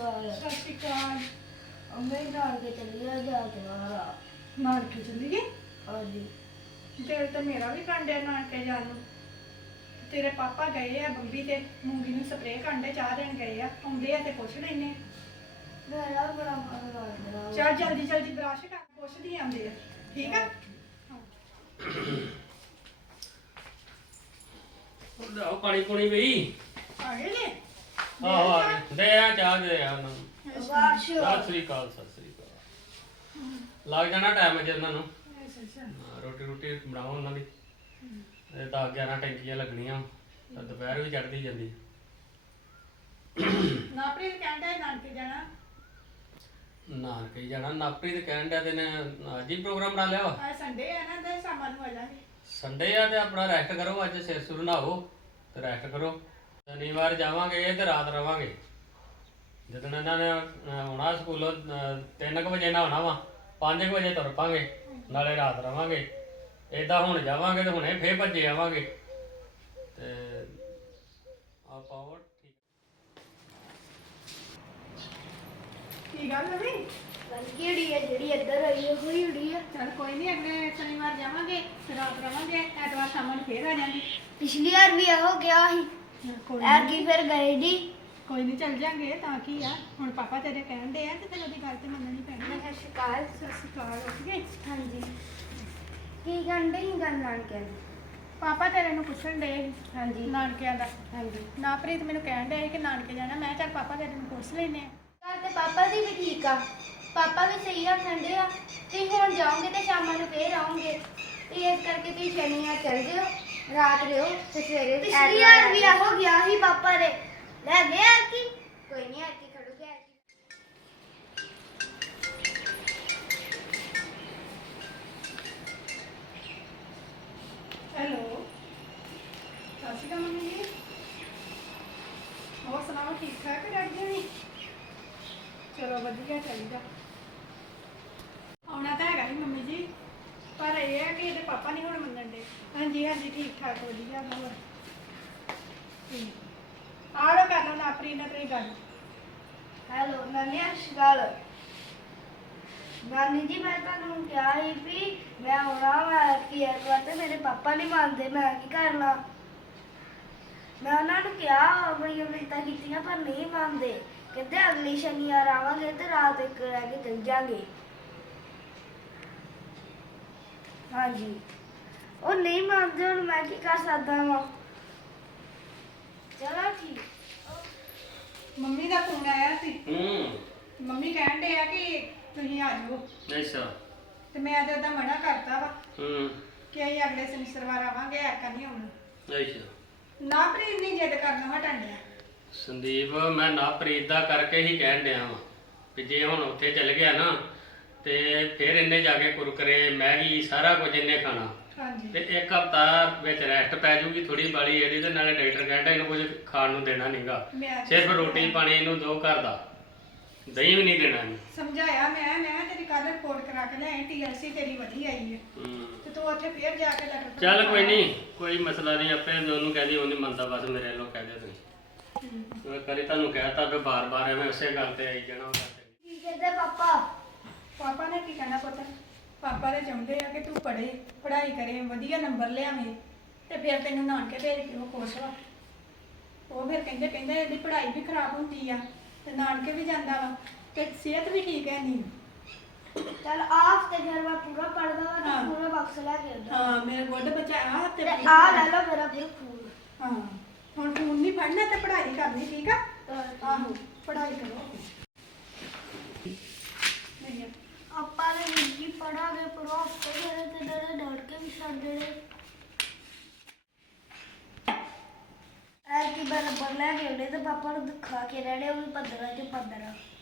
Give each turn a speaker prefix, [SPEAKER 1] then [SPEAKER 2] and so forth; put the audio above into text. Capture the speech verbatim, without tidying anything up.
[SPEAKER 1] ਅਕਾਲ।
[SPEAKER 2] ਸਤਿ ਸ਼੍ਰੀ ਅਕਾਲ।
[SPEAKER 1] ਅੰਮੇ ਨਾਨਕੇ ਚੱਲੀਏ ਜਾ ਕੇ ਆ।
[SPEAKER 2] ਨਾਨਕੇ ਚੱਲੀਏ?
[SPEAKER 1] ਹਾਂਜੀ।
[SPEAKER 2] ਦਿਲ ਤਾਂ ਮੇਰਾ ਵੀ ਕਾਂਡਿਆ ਨਾਨਕੇ ਜਾਣ ਨੂੰ। ਤੇਰੇ ਪਾਪਾ ਗਏ ਆ ਬੰਬੀ ਤੇ ਮੂੰਗੀ ਨੂੰ ਸਪਰੇਅ ਕਾਂਡੇ ਚਾਹ ਦੇਣ ਗਏ ਆ, ਆਉਂਦੇ ਆ ਤੇ ਪੁੱਛ ਲੈਨੇ।
[SPEAKER 1] ਮੇਰਾ ਬੜਾ ਮਨ ਕਰਦਾ।
[SPEAKER 2] ਚੱਲ ਜਲਦੀ ਜਲਦੀ ਬ੍ਰਸ਼ ਕਰ, ਪੁੱਛਦੀ ਆਉਂਦੇ ਆ, ਠੀਕ ਆ?
[SPEAKER 3] ਲਿਆਓ ਪਾਣੀ ਪੂਣੀ ਬਈ।
[SPEAKER 2] ਆ ਗਏ ਨੇ?
[SPEAKER 3] ਆਹੋ ਆ ਗਏ। ਦੇ ਆ ਚਾਹ ਦੇ ਆ ਉਹਨਾਂ ਨੂੰ।
[SPEAKER 1] ਬਾਸ਼
[SPEAKER 3] ਸਤਿ ਸ੍ਰੀ ਅਕਾਲ ਸਤਿ ਸ੍ਰੀ ਅਕਾਲ। ਲੱਗ ਜਾਣਾ ਟਾਈਮ ਅਜੇ ਉਹਨਾਂ ਨੂੰ।
[SPEAKER 2] ਅੱਛਾ ਅੱਛਾ।
[SPEAKER 3] ਹਾਂ, ਰੋਟੀ ਰੋਟੀ ਬਣਾਓ ਉਹਨਾਂ ਦੀ। ਇਹ ਤਾਂ ਗਿਆਰਾਂ ਟੈਂਕੀਆਂ ਲੱਗਣੀਆਂ ਤਾਂ ਦੁਪਹਿਰ ਵੀ ਚੜ੍ਹਦੀ ਜਾਂਦੀ।
[SPEAKER 2] ਨਾਪ੍ਰੀਤ ਕਹਿੰਦਾ ਨਾਨਕੇ ਜਾਣਾ।
[SPEAKER 3] ਨਾਨਕੇ ਹੀ ਜਾਣਾ। ਨਾਪ੍ਰੀਤ ਕਹਿਣ ਡਿਆ ਤੇ ਨੇ ਅੱਜ ਹੀ ਪ੍ਰੋਗਰਾਮ ਬਣਾ ਲਿਆ ਵਾ।
[SPEAKER 2] ਅੱਜ ਸੰਡੇ ਆ ਨਾ ਤੇ ਸ਼ਾਮਾਂ ਨੂੰ ਆ ਜਾਵਾਂਗੇ।
[SPEAKER 3] ਸੰਡੇ ਆ ਤੇ ਆਪਣਾ ਰੈਸਟ ਕਰੋ, ਅੱਜ ਸਿਰ ਸੁਰ ਨਹਾਓ ਤੇ ਰੈਸਟ ਕਰੋ। ਸ਼ਨੀਵਾਰ ਜਾਵਾਂਗੇ ਤੇ ਰਾਤ ਰਵਾਂਗੇ। ਜਦੋਂ ਇਹਨਾਂ ਨੇ ਅਹ, ਆਉਣਾ ਸਕੂਲੋਂ ਤਿੰਨ ਕੁ ਵਜੇ ਨਹਾਉਣਾ ਵਾ, ਪੰਜ ਕੁ ਵਜੇ ਤੁਰ ਪਾਂਗੇ, ਨਾਲੇ ਰਾਤ ਰਵਾਂਗੇ। ਏਦਾਂ ਹੁਣ ਜਾਵਾਂਗੇ ਤੇ ਹੁਣੇ ਫੇਰ ਭੱਜੇ ਆਵਾਂਗੇ ਤੇ ਆਪਾਂ ਉਹ ਠੀਕ।
[SPEAKER 2] ਕੀ ਗੱਲ ਹੋਈ?
[SPEAKER 1] ਗੱਲ ਕਿਹੜੀ ਹੈ ਜਿਹੜੀ ਇੱਧਰ ਆਈ ਹੈ ਕੋਈ ਉੜੀ ਹੈ।
[SPEAKER 2] ਚਲ ਕੋਈ ਨਹੀਂ, ਅਗਲੇ ਸ਼ਨੀਵਾਰ ਜਾਵਾਂਗੇ ਤੇ ਰਾਤ ਰਵਾਂਗੇ, ਐਤਵਾਰ ਸ਼ਾਮਾਂ ਨੂੰ ਫੇਰ ਆ ਜਾਵਾਂਗੇ।
[SPEAKER 1] ਪਿਛਲੀ ਵਾਰ ਵੀ ਇਹੋ ਗਿਆ ਸੀ।
[SPEAKER 2] ਕੋਈ
[SPEAKER 1] ਐਰ
[SPEAKER 2] ਨਹੀਂ
[SPEAKER 1] ਕੀ ਫਿਰ ਗਏ ਨਹੀਂ।
[SPEAKER 2] ਕੋਈ ਨਹੀਂ ਚੱਲ ਜਾਾਂਗੇ, ਤਾਂ ਕੀ ਆ, ਹੁਣ ਪਾਪਾ ਤੇਰੇ ਕਹਿੰਦੇ ਆ ਤੇ ਤੈਨੂੰ ਉਹਦੀ ਗੱਲ ਤੇ ਮੰਨਣੀ ਪੈਣੀ ਆ।
[SPEAKER 1] ਸਤਿ ਸ਼੍ਰੀ ਅਕਾਲ।
[SPEAKER 2] ਸਤਿ ਸ਼੍ਰੀ ਅਕਾਲ। ਉੱਠ ਗਏ?
[SPEAKER 1] ਹਾਂਜੀ। ਕੀ ਗੰਡੇ ਹੀ ਗੱਲ ਨਾਨਕੇ ਦੀ।
[SPEAKER 2] ਪਾਪਾ ਤੇਰੇ ਨੂੰ ਪੁੱਛਣ ਦੇ
[SPEAKER 1] ਹਾਂਜੀ
[SPEAKER 2] ਨਾਨਕਿਆਂ ਦਾ।
[SPEAKER 1] ਹਾਂਜੀ।
[SPEAKER 2] ਨਾਪ੍ਰੀਤ ਮੈਨੂੰ ਕਹਿਣ ਡਿਆ ਸੀ ਕਿ ਨਾਨਕੇ ਜਾਣਾ। ਮੈਂ ਚੱਲ ਪਾਪਾ ਤੇਰੇ ਨੂੰ ਪੁੱਛ ਲੈਨੇ ਆ।
[SPEAKER 1] ਘਰ ਤੇ ਪਾਪਾ ਦੀ ਵੀ ਠੀਕ ਆ। ਪਾਪਾ ਵੀ ਸਹੀ ਰੱਖਣ ਦੇ ਆ। ਤੇ ਹੁਣ ਜਾਓਗੇ ਤੇ ਸ਼ਾਮਾਂ ਨੂੰ ਫੇਰ ਆਉਂਗੇ ਤੇ ਇਸ ਕਰਕੇ ਤੁਸੀਂ ਸ਼ਨੀਵਾਰ ਚੱਲ ਜਿਓ, ਰਾਤ ਰਿਓ ਤੇ ਸਵੇਰੇ ਪਿਛਲੀ ਵਾਰ ਵੀ ਇਹੋ ਗਿਆ ਸੀ ਪਾਪਾ ਦੇ ਲੈ ਗਏ ਆ ਕੀ। ਕੋਈ ਨਹੀਂ ਆ ਕੇ ਖੜੋ ਗਿਆ।
[SPEAKER 2] ਹੈਲੋ, ਸਤਿ ਸ਼੍ਰੀ ਅਕਾਲ ਮੰਮੀ ਜੀ। ਹੋਰ ਸੁਣਾਓ, ਠੀਕ ਠਾਕ ਰਹਿੰਦੇ ਨਹੀਂ? ਚਲੋ ਵਧੀਆ ਚਾਹੀਦਾ। ਆਉਣਾ ਤਾਂ ਹੈਗਾ ਹੀ ਮੰਮੀ ਜੀ, ਪਰ ਇਹ ਹੈ ਕਿ ਇਹਦੇ ਪਾਪਾ ਨਹੀਂ ਹੁਣ ਮੰਨਣ ਦੇ। ਹਾਂਜੀ ਹਾਂਜੀ ਠੀਕ ਠਾਕ ਵਧੀਆ। ਹੋਰ ਠੀਕ ਆ ਲੋ, ਕਰ ਲਓ ਨਾਪਰੀ ਨਾਲ ਤੇਰੀ ਗੱਲ।
[SPEAKER 1] ਹੈਲੋ ਨਾਨੀ ਅਸ਼ਗਾਲ। ਨਾਨੀ ਜੀ ਮੈਂ ਤੁਹਾਨੂੰ ਕਿਹਾ ਸੀ ਵੀ ਮੈਂ ਆਉਣਾ ਵਾ ਕੀ ਐਤਵਾਰ ਤੇ ਮੇਰੇ ਪਾਪਾ ਨਹੀਂ ਮੰਨਦੇ, ਮੈਂ ਕੀ ਕਰਨਾ। ਮੈਂ ਉਹਨਾਂ ਨੂੰ ਕਿਹਾ ਬੜੀਆਂ ਮਿੰਨਤਾਂ ਕੀਤੀਆਂ ਪਰ ਨਹੀਂ ਮੰਨਦੇ। ਕਹਿੰਦੇ ਅਗਲੀ ਸ਼ਨੀਵਾਰ ਆਵਾਂਗੇ ਤੇ ਰਾਤ ਇੱਕ ਰਹਿ ਕੇ ਚਲ ਜਾਾਂਗੇ। ਹਾਂਜੀ ਉਹ ਨਹੀਂ ਮੰਨਦੇ, ਹੁਣ ਮੈਂ ਕੀ ਕਰ ਸਕਦਾ ਵਾਂ। ਚਲੋ ਠੀਕ।
[SPEAKER 2] ਮੰਮੀ ਦਾ ਫੋਨ ਆਇਆ ਸੀ।
[SPEAKER 3] ਹੂੰ।
[SPEAKER 2] ਮੰਮੀ ਕਹਿਣ ਦੇ ਆ ਕਿ ਤੁਸੀਂ ਆ ਜਾਓ
[SPEAKER 3] ਅੱਛਾ।
[SPEAKER 2] ਤੇ ਮੈਂ ਤੇ ਉਹਦਾ ਮਨਾ ਕਰਤਾ ਵਾ
[SPEAKER 3] ਹੂੰ।
[SPEAKER 2] ਕਿ ਅਸੀਂ ਅਗਲੇ ਸ਼ਨੀਵਾਰ ਆਵਾਂਗੇ, ਐਕਾ ਨਹੀਂ ਆਉਣਾ।
[SPEAKER 3] ਅੱਛਾ।
[SPEAKER 2] ਨਾ ਪ੍ਰੀਤ ਨਹੀਂ ਜਿੱਦ ਕਰਨਾ ਹਟਣ ਡਿਆ।
[SPEAKER 3] ਸੰਦੀਪ ਮੈਂ ਨਾ ਪ੍ਰੀਤ ਦਾ ਕਰਕੇ ਹੀ ਕਹਿਣ ਡਿਆ ਵਾਂ ਵੀ ਜੇ ਹੁਣ ਉੱਥੇ ਚੱਲ ਗਿਆ ਨਾ ਤੇ ਫਿਰ ਇਹਨੇ ਜਾ ਕੇ ਕੁਰਕਰੇ ਮੈਗੀ ਸਾਰਾ ਕੁਝ ਇਹਨੇ ਖਾਣਾ
[SPEAKER 2] ਹਾਂਜੀ
[SPEAKER 3] ਤੇ ਇੱਕ ਹਫਤਾ ਵਿੱਚ ਰੈਸਟ ਪੈ ਜੂਗੀ ਥੋੜੀ ਬਾਲੀ ਇਹਦੀ ਤੇ ਨਾਲੇ ਡਾਕਟਰ ਕਹਿੰਦਾ ਇਹਨੂੰ ਕੁਝ ਖਾਣ ਨੂੰ ਦੇਣਾ ਨਹੀਂਗਾ,
[SPEAKER 2] ਮੈਂ
[SPEAKER 3] ਸਿਰਫ ਰੋਟੀ ਪਾਣੀ ਇਹਨੂੰ ਦੋ ਘਰ ਦਾ, ਦਹੀਂ ਵੀ ਨਹੀਂ ਦੇਣਾ ਇਹਨੂੰ।
[SPEAKER 2] ਸਮਝਾਇਆ ਮੈਂ ਮੈਂ ਤੇਰੀ ਕੱਲ ਰਿਪੋਰਟ ਕਰਾ ਕੇ ਲਿਆਈ, ਟੀਐਲਸੀ ਤੇਰੀ ਵਧੀ ਆਈ ਹੈ
[SPEAKER 3] ਹੂੰ।
[SPEAKER 2] ਤੇ ਤੂੰ ਉੱਥੇ ਫੇਰ ਜਾ ਕੇ ਡਾਕਟਰ
[SPEAKER 3] ਚੱਲ ਕੋਈ ਨਹੀਂ, ਕੋਈ ਮਸਲਾ ਨਹੀਂ, ਆਪੇ ਉਹਨੂੰ ਕਹਦੀ ਉਹ ਨਹੀਂ ਮੰਨਦਾ, ਬਸ ਮੇਰੇ ਵੱਲੋਂ ਕਹਿ ਦਿਓ ਤੁਸੀਂ। ਮੈਂ ਕਰੀ ਤੁਹਾਨੂੰ ਕਹਿਤਾ ਵੀ ਬਾਰ-ਬਾਰ ਐਵੇਂ ਉਸੇ ਗੱਲ ਤੇ ਆਈ ਜਾਣਾ ਹੁੰਦਾ।
[SPEAKER 1] ਕੀ ਕਹਿੰਦੇ ਪਾਪਾ?
[SPEAKER 2] ਪਾਪਾ ਨੇ ਕੀ ਕਹਿਣਾ ਪੁੱਤ, ਪਾਪਾ ਦੇ ਚਾਹੁੰਦੇ ਆ ਕਿ ਤੂੰ ਪੜ੍ਹੇ, ਪੜ੍ਹਾਈ ਕਰੇ, ਵਧੀਆ ਨੰਬਰ ਲਿਆਵੇਂ ਤੇ ਫਿਰ ਤੈਨੂੰ ਨਾਨਕੇ ਭੇਜ ਕੇ ਉਹ ਖੁਸ਼ ਵਾ। ਉਹ ਫਿਰ ਕਹਿੰਦੇ ਕਹਿੰਦੇ ਇਹਦੀ ਪੜ੍ਹਾਈ ਵੀ ਖਰਾਬ ਹੁੰਦੀ ਆ ਤੇ ਨਾਨਕੇ ਵੀ ਜਾਂਦਾ ਵਾ ਤੇ ਸਿਹਤ ਵੀ ਠੀਕ ਹੈ ਨਹੀਂ।
[SPEAKER 1] ਚਲ ਆਫ ਤੇ ਫਿਰ ਮੈਂ ਪੂਰਾ ਪੜਦਾ ਵਾ
[SPEAKER 2] ਹਾਂ।
[SPEAKER 1] ਤੇ ਪੂਰਾ ਬਕਸ ਲੈ ਕੇ ਆਉਂਦਾ।
[SPEAKER 2] ਹਾਂ ਮੇਰੇ ਗੁੱਡ ਬੱਚਾ ਆ ਤੇ
[SPEAKER 1] ਤੇ ਆ ਲੈ ਲਓ ਮੇਰਾ ਫਿਰ ਫੂਲ।
[SPEAKER 2] ਹਾਂ ਹੁਣ ਫੋਨ ਨਹੀਂ ਫੜਨਾ ਤੇ ਪੜ੍ਹਾਈ ਕਰਨੀ, ਠੀਕ ਆ? ਆਹੋ ਪੜ੍ਹਾਈ ਕਰੋ। ਨਹੀਂ
[SPEAKER 1] ਆਪਾਂ ਨੇ ਵੀ ਪੜਾਂਗੇ ਪੂਰਾ ਹਫਤੇ ਮੇਰੇ ਤੇ ਡਰੇ ਡਰ ਕੇ ਵੀ ਛੱਡ ਦੇਣੇ। ਐ ਕੀ ਬਰਾਬਰ ਲੈ ਕੇ ਆਉਣੇ ਤੇ ਪਾਪਾ ਨੂੰ ਦਿਖਾ ਕੇ ਰਹਿਣੇ ਉਹ ਵੀ ਪੰਦਰਾਂ ਚ ਪੰਦਰਾਂ।